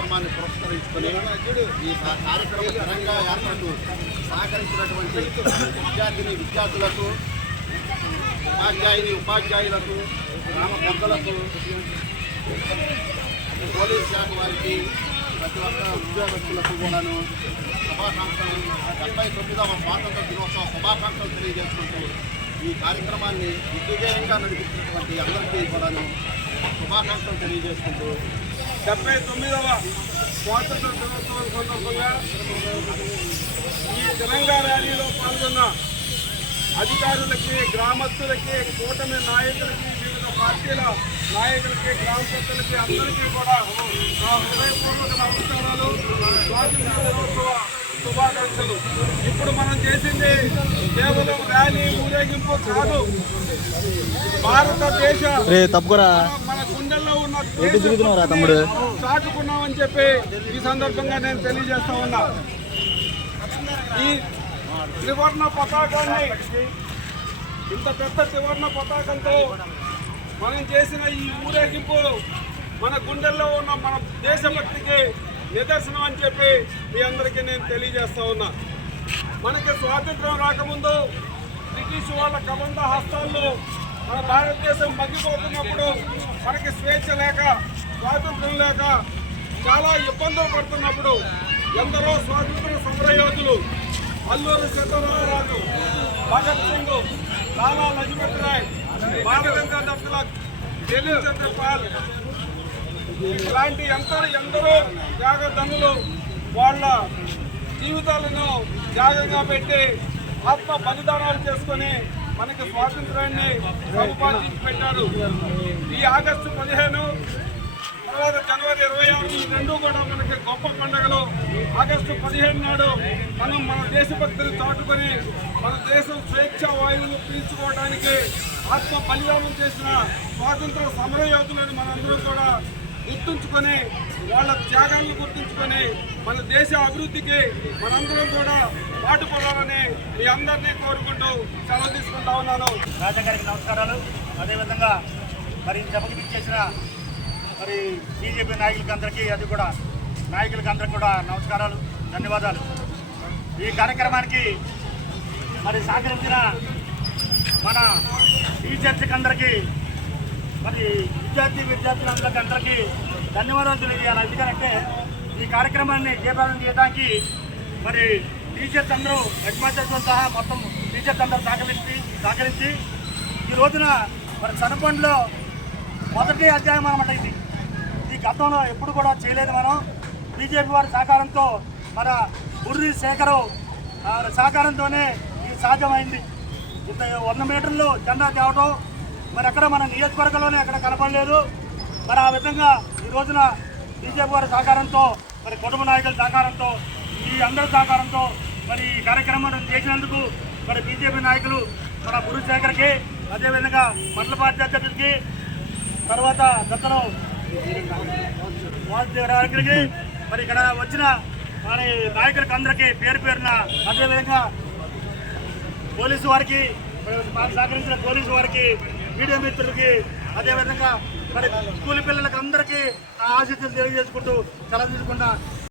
కార్యక్రమాన్ని పురస్కరించుకుని ఈ కార్యక్రమ ఘనంగా ఏర్పాటు సహకరించినటువంటి విద్యార్థిని విద్యార్థులకు ఉపాధ్యాయుని ఉపాధ్యాయులకు గ్రామ పెద్దలకు పోలీస్ శాఖ వారికి ప్రతి ఒక్క ఉద్యోగస్తులకు కూడాను శుభాకాంక్షలు. డెబ్బై తొమ్మిదవ స్వాతంత్ర దినోత్సవ శుభాకాంక్షలు తెలియజేసుకుంటూ ఈ కార్యక్రమాన్ని విజయంగా నడిపించినటువంటి అందరికీ కూడాను శుభాకాంక్షలు తెలియజేసుకుంటూ డెబ్బై తొమ్మిదవ స్వాతంత్ర దినోత్సవం సందర్భంగా ఈ తెలంగాణ ర్యాలీలో పాల్గొన్న అధికారులకి గ్రామస్తులకి కూటమి నాయకులకి వివిధ పార్టీల నాయకులకి గ్రామ పెద్దలకి అందరికీ కూడా నా హృదయపూర్వక నమస్కారాలు. స్వాతంత్ర దినోత్సవ శుభాకాంక్షలు. ఇప్పుడు మనం చేసింది కేవలం ర్యాలీ ఊరేగింపు కాదు. భారతదేశ రే తప్పుకోరా మన గుండెల్లో ఉన్న ఎటు తిరుగుతున్నారా తమ్ముడు? చాటుకున్నామని చెప్పి ఈ సందర్భంగా నేను తెలియజేస్తా ఉన్నా ఈ త్రివర్ణ పతాకాన్ని ఇంత పెద్ద త్రివర్ణ పతాకంతో మనం చేసిన ఈ ఊరేగింపు మన గుండెల్లో ఉన్న మన దేశభక్తికి నిదర్శనం అని చెప్పి మీ అందరికీ నేను తెలియజేస్తా ఉన్నా మనకి స్వాతంత్రం రాకముందు బ్రిటిష్ వాళ్ళ కబంధ హస్తాల్లో మన భారతదేశం మగ్గిపోతున్నప్పుడు మనకి స్వేచ్ఛ లేక స్వాతంత్రం లేక చాలా ఇబ్బందులు పడుతున్నప్పుడు ఎందరో స్వాతంత్ర సమరయోధులు అల్లూరి సీతారామరాజు భగత్ సింగ్ లాలా లజపతి రాయ్ బాలగంగాధర్ తిలక్ చంద్ర పాల్ ఇలాంటి ఎంతో ఎందరో త్యాగధనులు వాళ్ళ జీవితాలను త్యాగంగా పెట్టి ఆత్మ బలిదానాలు చేసుకొని మనకి స్వాతంత్రాన్ని సంపాదించి పెట్టారు ఈ ఆగస్టు పదిహేను తర్వాత జనవరి ఇరవై ఆరు ఈ రెండు కూడా మనకి గొప్ప పండుగలు. ఆగస్టు పదిహేను నాడు మనం మన దేశభక్తులు చాటుకొని మన దేశం స్వేచ్ఛ వాయువులు పీల్చుకోవడానికి ఆత్మ బలిదానం చేసిన స్వాతంత్ర సమరయోధులను మనందరూ కూడా గుర్తుంచుకొని వాళ్ళ త్యాగాన్ని గుర్తుంచుకొని మన దేశ అభివృద్ధికి మనందరం కూడా పాటుపడాలని మీ అందరినీ కోరుకుంటూ సెలవు తీసుకుంటా ఉన్నాను. రాజా గారికి నమస్కారాలు. అదేవిధంగా మరి సభకి చేసిన మరి బీజేపీ నాయకులకి అందరికీ అది కూడా నాయకులకి అందరికి కూడా నమస్కారాలు ధన్యవాదాలు. ఈ కార్యక్రమానికి మరి సహకరించిన మన టీచర్స్కి అందరికీ మరి విద్యార్థి విద్యార్థులందరికీ అందరికీ ధన్యవాదాలు తెలియజేయాలి. ఎందుకంటే ఈ కార్యక్రమాన్ని జీవనం చేయడానికి మరి టీచర్స్ అందరూ హెడ్ మాస్టర్తో సహా మొత్తం టీచర్స్ అందరూ సహకరించి సహకరించి ఈ రోజున మరి సనపండ్లో మొదటి అధ్యాయం అనమాట ఇది. ఈ గతంలో ఎప్పుడు కూడా చేయలేదు మనం. బీజేపీ వారి సహకారంతో మన బుర్రి శేఖరు సహకారంతోనే ఇది సాధ్యమైంది. ఇంత వంద మీటర్లు జెండా తేవటం మరి అక్కడ మన నియోజకవర్గంలోనే అక్కడ కనపడలేదు. మరి ఆ విధంగా ఈ రోజున బీజేపీ వారి సహకారంతో మరి కుటుంబ నాయకుల సహకారంతో ఈ అందరి సహకారంతో మరి ఈ కార్యక్రమం చేసినందుకు మరి బీజేపీ నాయకులు మన గురుశేఖర్కి అదేవిధంగా మండల పార్టీ అధ్యక్షుడికి తర్వాత గతంలో వాసుదేవరావుకి మరి ఇక్కడ వచ్చిన మరి నాయకులకు అందరికీ పేరు పేరున అదేవిధంగా పోలీసు వారికి మాకు సహకరించిన పోలీసు వారికి మీడియా మిత్రులకి అదేవిధంగా మరి స్కూల్ పిల్లలకి అందరికీ ఆశీస్సులు తెలియజేసుకుంటూ సెలవు తీసుకున్న